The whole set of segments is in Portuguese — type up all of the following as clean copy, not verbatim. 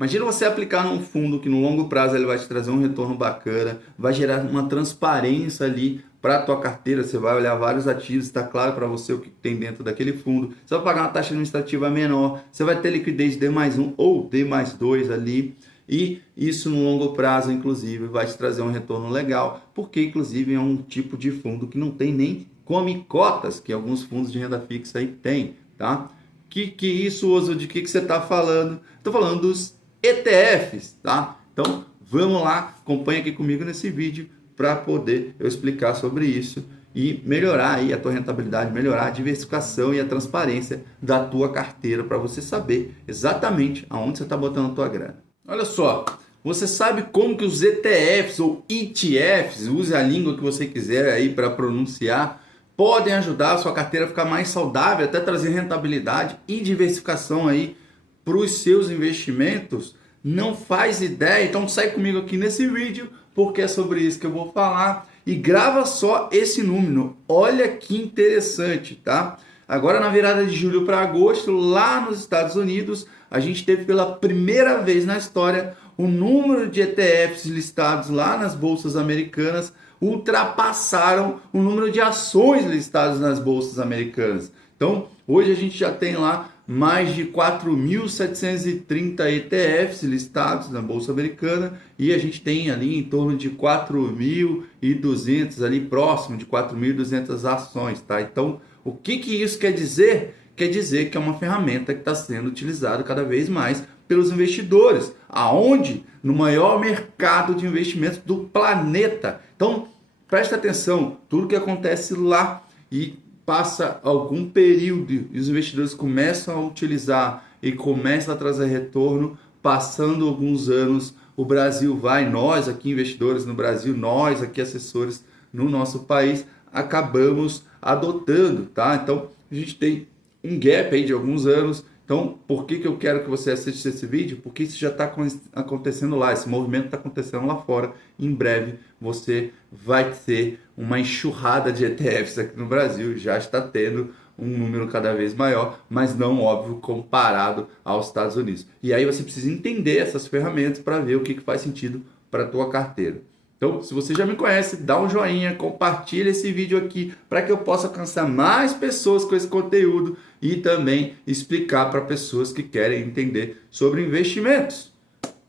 Imagina você aplicar num fundo que no longo prazo ele vai te trazer um retorno bacana, vai gerar uma transparência ali para a tua carteira, você vai olhar vários ativos, está claro para você o que tem dentro daquele fundo, você vai pagar uma taxa administrativa menor, você vai ter liquidez D mais um ou D mais dois ali, e isso no longo prazo, inclusive, vai te trazer um retorno legal, porque inclusive é um tipo de fundo que não tem nem come cotas, que alguns fundos de renda fixa aí tem, tá? Que isso, Oso, de que você está falando? Estou falando dos ETFs, tá? Então, vamos lá, acompanha aqui comigo nesse vídeo para poder eu explicar sobre isso e melhorar aí a tua rentabilidade, melhorar a diversificação e a transparência da tua carteira para você saber exatamente aonde você está botando a tua grana. Olha só, você sabe como que os ETFs ou ETFs, use a língua que você quiser aí para pronunciar, podem ajudar a sua carteira a ficar mais saudável, até trazer rentabilidade e diversificação aí para os seus investimentos? Não faz ideia? Então sai comigo aqui nesse vídeo, porque é sobre isso que eu vou falar. E grava só esse número, olha que interessante, tá? Agora na virada de julho para agosto, lá nos Estados Unidos, a gente teve pela primeira vez na história o número de ETFs listados lá nas bolsas americanas ultrapassaram o número de ações listadas nas bolsas americanas. Então, hoje a gente já tem lá mais de 4.730 ETFs listados na bolsa americana e a gente tem ali em torno de 4.200 ali próximo de 4.200 ações, tá? Então, o que isso quer dizer? Quer dizer que é uma ferramenta que está sendo utilizada cada vez mais pelos investidores, aonde? No maior mercado de investimentos do planeta. Então, presta atenção, tudo que acontece lá e passa algum período e os investidores começam a utilizar e começam a trazer retorno, passando alguns anos, o Brasil vai, nós aqui investidores no Brasil, nós aqui assessores no nosso país, acabamos adotando, tá? Então, a gente tem um gap aí de alguns anos. Então, por que eu quero que você assista esse vídeo? Porque isso já está acontecendo lá, esse movimento está acontecendo lá fora. Em breve você vai ter uma enxurrada de ETFs aqui no Brasil, já está tendo um número cada vez maior, mas não óbvio comparado aos Estados Unidos. E aí você precisa entender essas ferramentas para ver o que faz sentido para a tua carteira. Então, se você já me conhece, dá um joinha, compartilha esse vídeo aqui para que eu possa alcançar mais pessoas com esse conteúdo e também explicar para pessoas que querem entender sobre investimentos.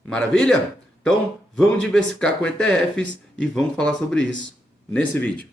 Maravilha? Então, vamos diversificar com ETFs e vamos falar sobre isso nesse vídeo.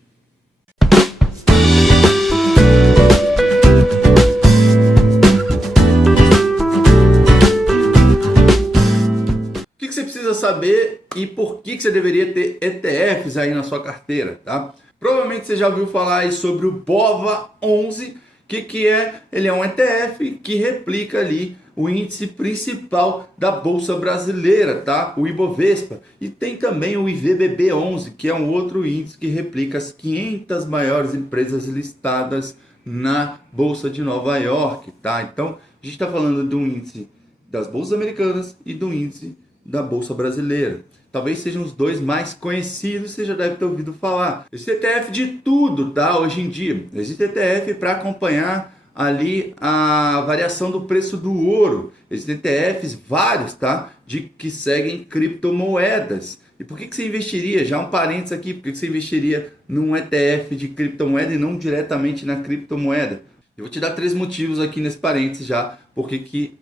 O que você precisa saber e por que você deveria ter ETFs aí na sua carteira, tá? Provavelmente você já ouviu falar aí sobre o BOVA11, que é? Ele é um ETF que replica ali o índice principal da Bolsa Brasileira, tá? O Ibovespa. E tem também o IVBB11, que é um outro índice que replica as 500 maiores empresas listadas na Bolsa de Nova York, tá? Então, a gente está falando de um índice das bolsas americanas e do índice da Bolsa Brasileira. Talvez sejam os dois mais conhecidos, você já deve ter ouvido falar. Existe ETF de tudo, tá? Hoje em dia. Existe ETF para acompanhar ali a variação do preço do ouro. Existem ETFs vários, tá? Que seguem criptomoedas. E por que você investiria? Já um parênteses aqui, por que você investiria num ETF de criptomoeda e não diretamente na criptomoeda? Eu vou te dar 3 motivos aqui nesse parênteses já, porque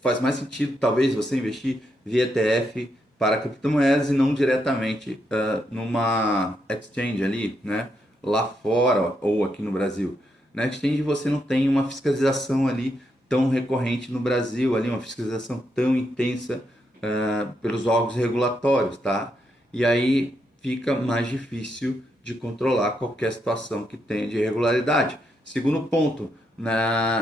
faz mais sentido talvez você investir via ETF para criptomoedas e não diretamente numa exchange ali, né, lá fora ou aqui no Brasil. Na exchange você não tem uma fiscalização ali tão recorrente no Brasil, ali uma fiscalização tão intensa pelos órgãos regulatórios, tá? E aí fica mais difícil de controlar qualquer situação que tenha de irregularidade. Segundo ponto,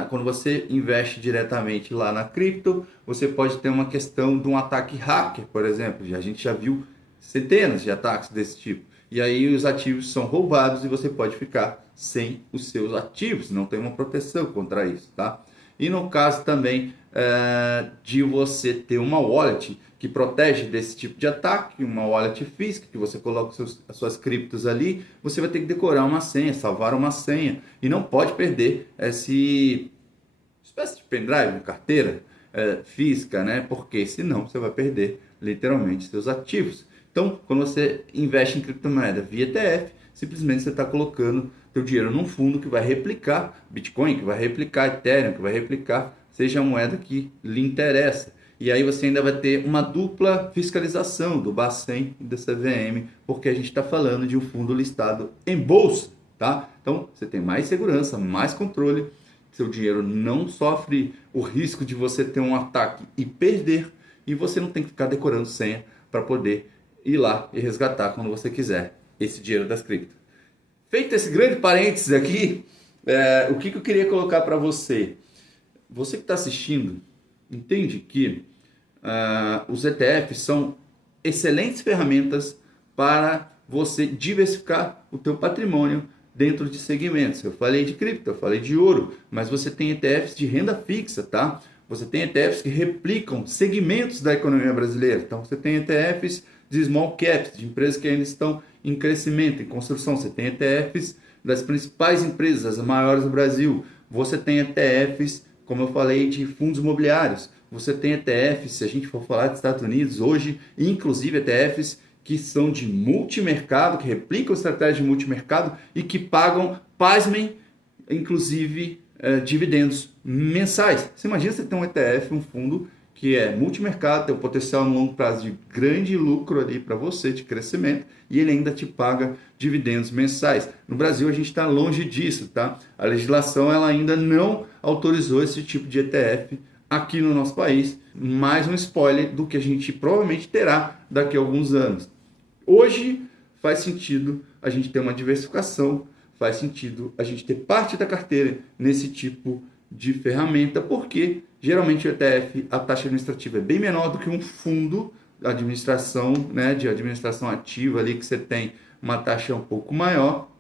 quando você investe diretamente lá na cripto, você pode ter uma questão de um ataque hacker, por exemplo. A gente já viu centenas de ataques desse tipo. E aí os ativos são roubados e você pode ficar sem os seus ativos. Não tem uma proteção contra isso, tá? E no caso também de você ter uma wallet que protege desse tipo de ataque, uma wallet física, que você coloca as suas criptos ali, você vai ter que decorar uma senha, salvar uma senha, e não pode perder essa espécie de pendrive, carteira, física, né? Porque senão você vai perder literalmente seus ativos. Então, quando você investe em criptomoeda via ETF, simplesmente você está colocando teu dinheiro num fundo que vai replicar Bitcoin, que vai replicar Ethereum, que vai replicar seja a moeda que lhe interessa. E aí você ainda vai ter uma dupla fiscalização do Bacen e da CVM, porque a gente está falando de um fundo listado em bolsa, tá? Então você tem mais segurança, mais controle, seu dinheiro não sofre o risco de você ter um ataque e perder, e você não tem que ficar decorando senha para poder ir lá e resgatar quando você quiser esse dinheiro das criptos. Feito esse grande parênteses aqui, o que eu queria colocar para você? Você que está assistindo, entende que os ETFs são excelentes ferramentas para você diversificar o teu patrimônio dentro de segmentos. Eu falei de cripto, eu falei de ouro, mas você tem ETFs de renda fixa, tá? Você tem ETFs que replicam segmentos da economia brasileira. Então você tem ETFs de small caps, de empresas que ainda estão em crescimento, em construção. Você tem ETFs das principais empresas, as maiores do Brasil. Você tem ETFs, como eu falei, de fundos imobiliários. Você tem ETFs, se a gente for falar dos Estados Unidos hoje, inclusive ETFs que são de multimercado, que replicam estratégias de multimercado e que pagam, pasmem, inclusive dividendos mensais. Você imagina você ter um ETF, um fundo que é multimercado, tem um potencial no longo prazo de grande lucro ali para você, de crescimento, e ele ainda te paga dividendos mensais. No Brasil a gente está longe disso, tá? A legislação ela ainda não autorizou esse tipo de ETF aqui no nosso país. Mais um spoiler do que a gente provavelmente terá daqui a alguns anos. Hoje faz sentido a gente ter uma diversificação, faz sentido a gente ter parte da carteira nesse tipo de ferramenta, porque geralmente o ETF, a taxa administrativa é bem menor do que um fundo de administração, né, de administração ativa ali, que você tem uma taxa um pouco maior,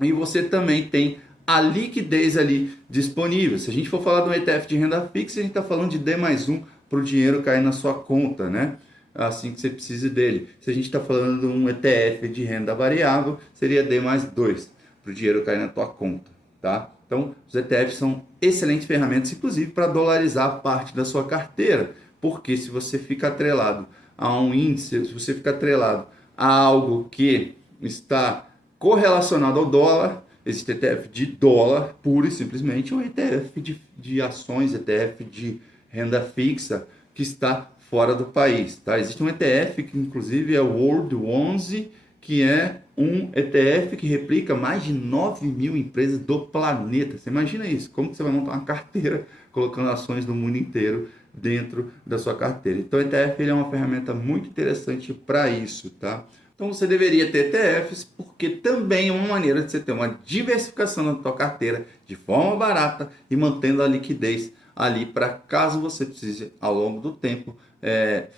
e você também tem a liquidez ali disponível. Se a gente for falar de um ETF de renda fixa, a gente está falando de D+1 para o dinheiro cair na sua conta, né? Assim que você precise dele. Se a gente está falando de um ETF de renda variável, seria D+2 para o dinheiro cair na tua conta, tá? Então, os ETFs são excelentes ferramentas, inclusive para dolarizar parte da sua carteira, porque se você fica atrelado a um índice, se você fica atrelado a algo que está correlacionado ao dólar, existe ETF de dólar, puro e simplesmente, um ETF de ações, ETF de renda fixa, que está fora do país, tá? Existe um ETF que inclusive é o World 11, que é um ETF que replica mais de 9.000 empresas do planeta. Você imagina isso? Como que você vai montar uma carteira colocando ações do mundo inteiro dentro da sua carteira? Então o ETF ele é uma ferramenta muito interessante para isso, tá? Então você deveria ter ETFs, porque também é uma maneira de você ter uma diversificação na sua carteira de forma barata e mantendo a liquidez ali para caso você precise ao longo do tempo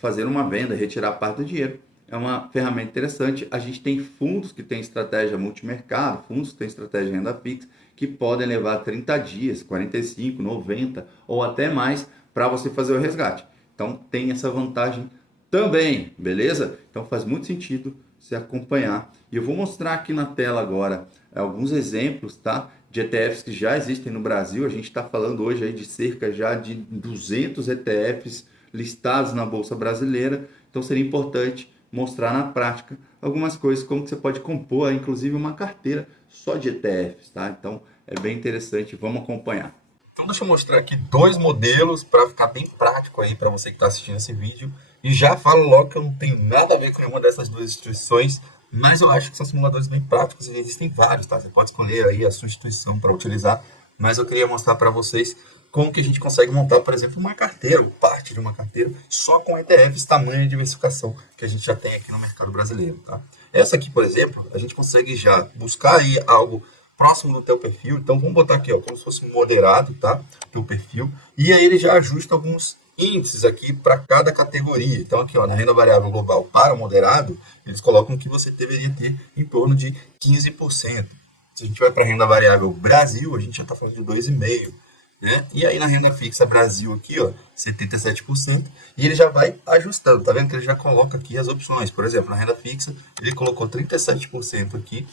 fazer uma venda, retirar parte do dinheiro. É uma ferramenta interessante. A gente tem fundos que têm estratégia multimercado, fundos que têm estratégia renda fixa, que podem levar 30 dias, 45, 90 ou até mais para você fazer o resgate. Então tem essa vantagem também, beleza? Então faz muito sentido se acompanhar. E eu vou mostrar aqui na tela agora alguns exemplos, tá? De ETFs que já existem no Brasil. A gente está falando hoje aí de cerca já de 200 ETFs listados na Bolsa Brasileira. Então seria importante mostrar na prática algumas coisas, como que você pode compor, inclusive, uma carteira só de ETFs, tá? Então, é bem interessante, vamos acompanhar. Então, deixa eu mostrar aqui dois modelos para ficar bem prático aí para você que está assistindo esse vídeo. E já falo logo que eu não tenho nada a ver com nenhuma dessas duas instituições, mas eu acho que são simuladores bem práticos e existem vários, tá? Você pode escolher aí a sua instituição para utilizar, mas eu queria mostrar para vocês como que a gente consegue montar, por exemplo, uma carteira, ou parte de uma carteira, só com ETFs, tamanho e diversificação que a gente já tem aqui no mercado brasileiro, tá? Essa aqui, por exemplo, a gente consegue já buscar aí algo próximo do teu perfil. Então, vamos botar aqui, ó, como se fosse moderado, tá? Teu perfil. E aí ele já ajusta alguns índices aqui para cada categoria. Então, aqui, ó, na renda variável global para o moderado, eles colocam que você deveria ter em torno de 15%. Se a gente vai para a renda variável Brasil, a gente já está falando de 2,5%. Né? E aí na renda fixa Brasil aqui, ó, 77%, e ele já vai ajustando, tá vendo que ele já coloca aqui as opções. Por exemplo, na renda fixa ele colocou 37% aqui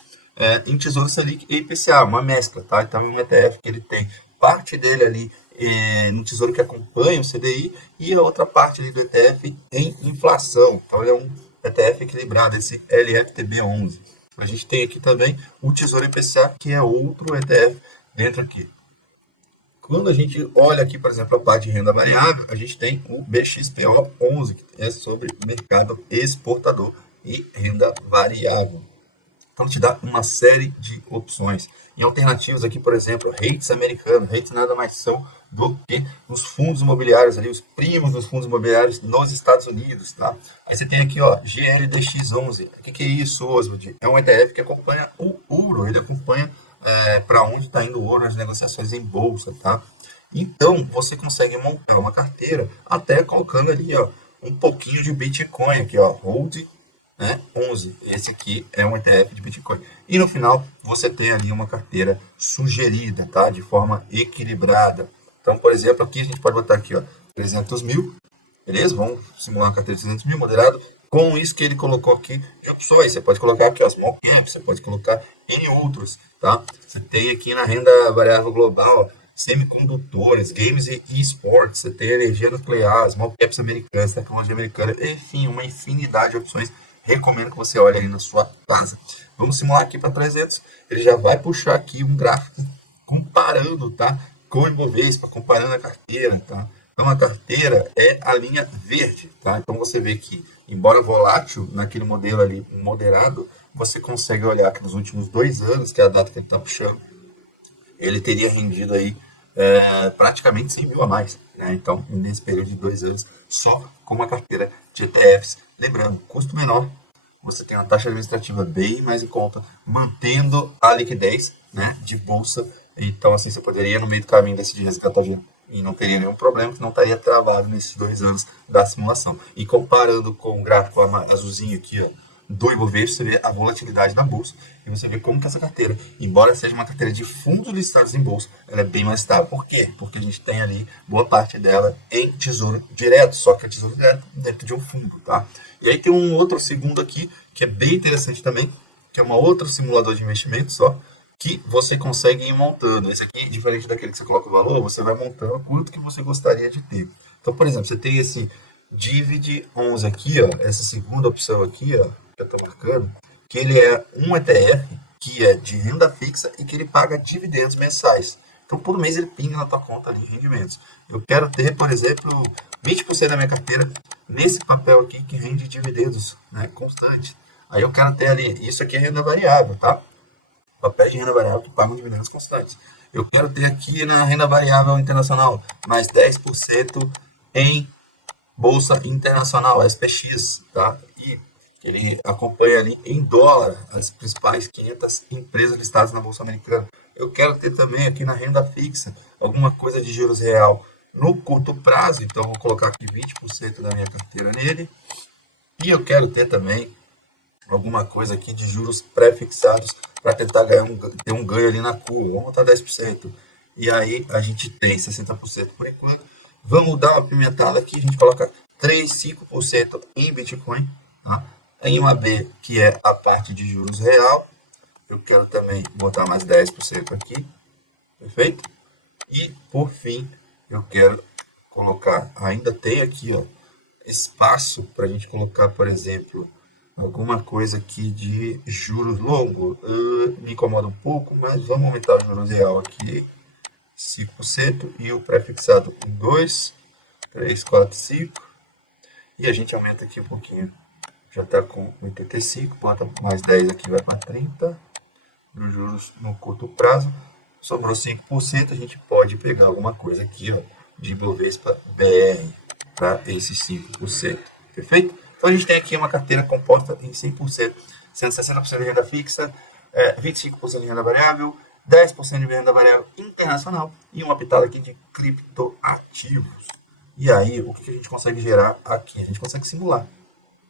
em Tesouro Selic e IPCA, uma mescla, tá? Então é um ETF que ele tem parte dele ali no tesouro que acompanha o CDI e a outra parte ali do ETF em inflação. Então ele é um ETF equilibrado, esse LFTB11. A gente tem aqui também o Tesouro IPCA, que é outro ETF dentro aqui. Quando a gente olha aqui, por exemplo, a parte de renda variável, a gente tem o BXPO11, que é sobre mercado exportador e renda variável. Então, te dá uma série de opções. Em alternativas aqui, por exemplo, rates americanos. Rates nada mais são do que os fundos imobiliários ali, os primos dos fundos imobiliários nos Estados Unidos, tá? Aí você tem aqui, ó, GLDX11. O que é isso, Oswald? É um ETF que acompanha o ouro. Ele acompanha para onde está indo o ouro nas negociações em bolsa, tá? Então, você consegue montar uma carteira até colocando ali, ó, um pouquinho de Bitcoin aqui, ó, hold, né, 11. Esse aqui é um ETF de Bitcoin. E no final, você tem ali uma carteira sugerida, tá? De forma equilibrada. Então, por exemplo, aqui a gente pode botar aqui, ó, 300 mil, beleza? Vamos simular uma carteira de 300 mil, moderado. Com isso que ele colocou aqui de opções, você pode colocar aqui as small caps, você pode colocar em outros, tá? Você tem aqui na renda variável global, semicondutores, games e esportes, você tem energia nuclear, small caps americanas, tecnologia americana, enfim, uma infinidade de opções. Recomendo que você olhe aí na sua casa. Vamos simular aqui para 300. Ele já vai puxar aqui um gráfico comparando, tá? Com o Ibovespa, comparando a carteira, tá? Então a carteira é a linha verde, tá? Então você vê que, embora volátil, naquele modelo ali moderado, você consegue olhar que nos últimos 2 anos, que é a data que ele está puxando, ele teria rendido aí praticamente 100 mil a mais, né? Então, nesse período de 2 anos, só com uma carteira de ETFs. Lembrando, custo menor, você tem uma taxa administrativa bem mais em conta, mantendo a liquidez, né, de bolsa. Então, assim, você poderia, no meio do caminho, decidir resgatar e não teria nenhum problema, que não estaria travado nesses 2 anos da simulação. E comparando com o gráfico azulzinho aqui, ó, do Ibovespa, você vê a volatilidade da bolsa e você vê como que essa carteira, embora seja uma carteira de fundos listados em bolsa, ela é bem mais estável. Por quê? Porque a gente tem ali boa parte dela em tesouro direto, só que é tesouro direto dentro de um fundo, tá? E aí tem um outro segundo aqui, que é bem interessante também, que é uma outra simulador de investimento só, que você consegue ir montando. Esse aqui, diferente daquele que você coloca o valor, você vai montando quanto que você gostaria de ter. Então, por exemplo, você tem esse Divid 11 aqui, ó, essa segunda opção aqui, ó, que eu estou marcando, que ele é um ETF que é de renda fixa e que ele paga dividendos mensais. Então, por mês ele pinga na tua conta ali rendimentos. Eu quero ter, por exemplo, 20% da minha carteira nesse papel aqui que rende dividendos, né, constante. Aí eu quero ter ali, isso aqui é renda variável, tá? Papéis de renda variável que pagam dividendos constantes. Eu quero ter aqui na renda variável internacional mais 10% em Bolsa Internacional, SPX, tá? E ele acompanha ali em dólar as principais 500 empresas listadas na Bolsa Americana. Eu quero ter também aqui na renda fixa alguma coisa de juros real no curto prazo, então vou colocar aqui 20% da minha carteira nele. E eu quero ter também alguma coisa aqui de juros pré-fixados para tentar ter um ganho ali na curva. Vamos botar 10%. E aí a gente tem 60% por enquanto. Vamos dar uma pimentada aqui, a gente coloca 3, 5% em Bitcoin, tá? Em uma B, que é a parte de juros real, eu quero também botar mais 10% aqui, perfeito? E, por fim, eu quero colocar, ainda tem aqui, ó, espaço para a gente colocar, por exemplo, alguma coisa aqui de juros longo. Me incomoda um pouco, mas vamos aumentar o juros real aqui, 5%, e o pré-fixado em 2, 3, 4, 5. E a gente aumenta aqui um pouquinho. Já está com 85, bota mais 10 aqui, vai para 30. Dos juros no curto prazo. Sobrou 5%, a gente pode pegar alguma coisa aqui, ó, de Ibovespa BR, para esses 5%. Perfeito? Então a gente tem aqui uma carteira composta em 100%, sendo 60% de renda fixa, 25% de renda variável, 10% de renda variável internacional e uma pitada aqui de criptoativos. E aí, o que a gente consegue gerar aqui? A gente consegue simular.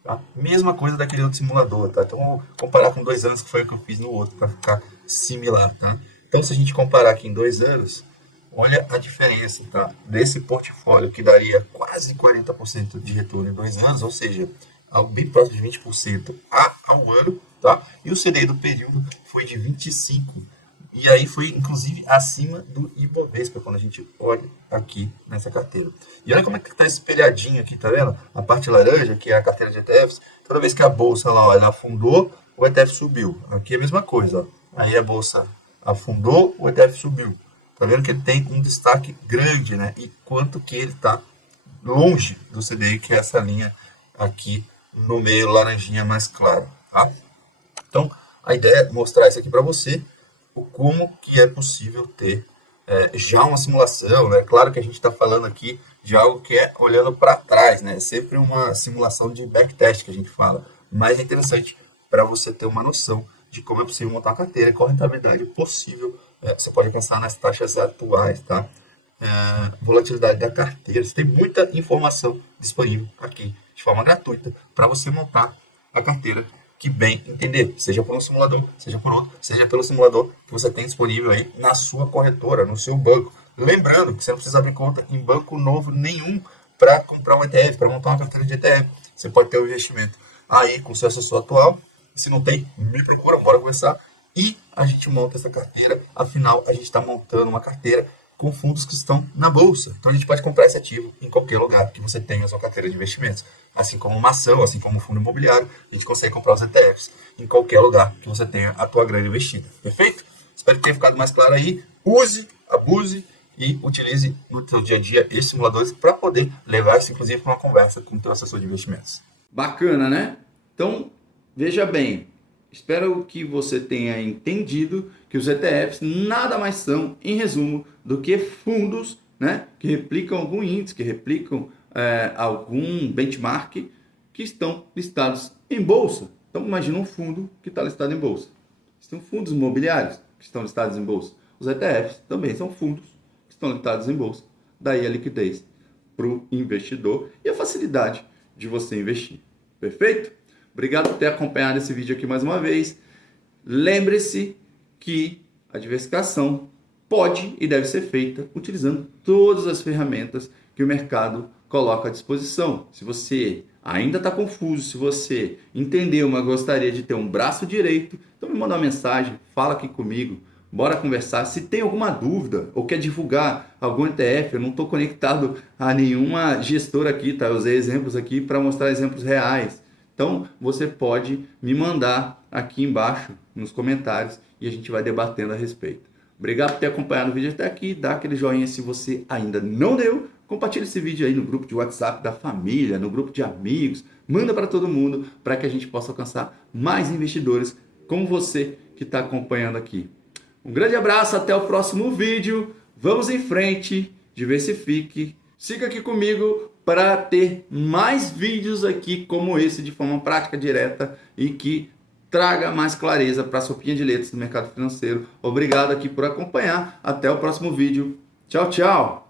Tá? Mesma coisa daquele outro simulador. Tá? Então, vou comparar com 2 anos, que foi o que eu fiz no outro, para ficar similar. Tá? Então, se a gente comparar aqui em 2 anos, olha a diferença, tá? Desse portfólio, que daria quase 40% de retorno em 2 anos, ou seja, algo bem próximo de 20% ao ano, tá? E o CDI do período foi de 25%. E aí foi, inclusive, acima do Ibovespa, quando a gente olha aqui nessa carteira. E olha como é que está espelhadinho aqui, tá vendo? A parte laranja, que é a carteira de ETFs, toda vez que a bolsa lá, ó, ela afundou, o ETF subiu. Aqui é a mesma coisa, ó. Aí a bolsa afundou, o ETF subiu. Tá vendo que ele tem um destaque grande, né? E quanto que ele está longe do CDI, que é essa linha aqui no meio laranjinha mais clara, tá? Então, a ideia é mostrar isso aqui para você, o como que é possível ter já uma simulação, né? Claro que a gente está falando aqui de algo que é olhando para trás, né? Sempre uma simulação de backtest que a gente fala, mas é interessante para você ter uma noção de como é possível montar uma carteira, qual a rentabilidade possível você pode pensar nas taxas atuais, tá? Volatilidade da carteira, você tem muita informação disponível aqui de forma gratuita para você montar a carteira que bem entender, seja por um simulador, seja por outro, seja pelo simulador que você tem disponível aí na sua corretora, no seu banco. Lembrando que você não precisa abrir conta em banco novo nenhum para comprar um ETF, para montar uma carteira de ETF. Você pode ter um investimento aí com o seu assessor atual. Se não tem, me procura, bora conversar. E a gente monta essa carteira. Afinal, a gente está montando uma carteira com fundos que estão na bolsa. Então a gente pode comprar esse ativo em qualquer lugar que você tenha a sua carteira de investimentos. Assim como uma ação, assim como um fundo imobiliário, a gente consegue comprar os ETFs em qualquer lugar que você tenha a tua grana investida. Perfeito? Espero que tenha ficado mais claro aí. Use, abuse e utilize no seu dia a dia esses simuladores para poder levar isso, inclusive, para uma conversa com o teu assessor de investimentos. Bacana, né? Então, veja bem, espero que você tenha entendido que os ETFs nada mais são, em resumo, do que fundos, né, que replicam algum índice, que replicam algum benchmark que estão listados em bolsa. Então, imagina um fundo que está listado em bolsa. São fundos imobiliários que estão listados em bolsa. Os ETFs também são fundos que estão listados em bolsa. Daí a liquidez para o investidor e a facilidade de você investir. Perfeito? Obrigado por ter acompanhado esse vídeo aqui mais uma vez. Lembre-se que a diversificação pode e deve ser feita utilizando todas as ferramentas que o mercado coloca à disposição. Se você ainda está confuso, se você entendeu, mas gostaria de ter um braço direito, então me manda uma mensagem, fala aqui comigo, bora conversar. Se tem alguma dúvida ou quer divulgar algum ETF, eu não estou conectado a nenhuma gestora aqui, tá? Eu usei exemplos aqui para mostrar exemplos reais. Então, você pode me mandar aqui embaixo nos comentários e a gente vai debatendo a respeito. Obrigado por ter acompanhado o vídeo até aqui. Dá aquele joinha se você ainda não deu. Compartilhe esse vídeo aí no grupo de WhatsApp da família, no grupo de amigos. Manda para todo mundo para que a gente possa alcançar mais investidores como você que está acompanhando aqui. Um grande abraço, até o próximo vídeo. Vamos em frente, diversifique. Siga aqui comigo para ter mais vídeos aqui como esse de forma prática, direta e que traga mais clareza para a sopinha de letras do mercado financeiro. Obrigado aqui por acompanhar. Até o próximo vídeo. Tchau, tchau.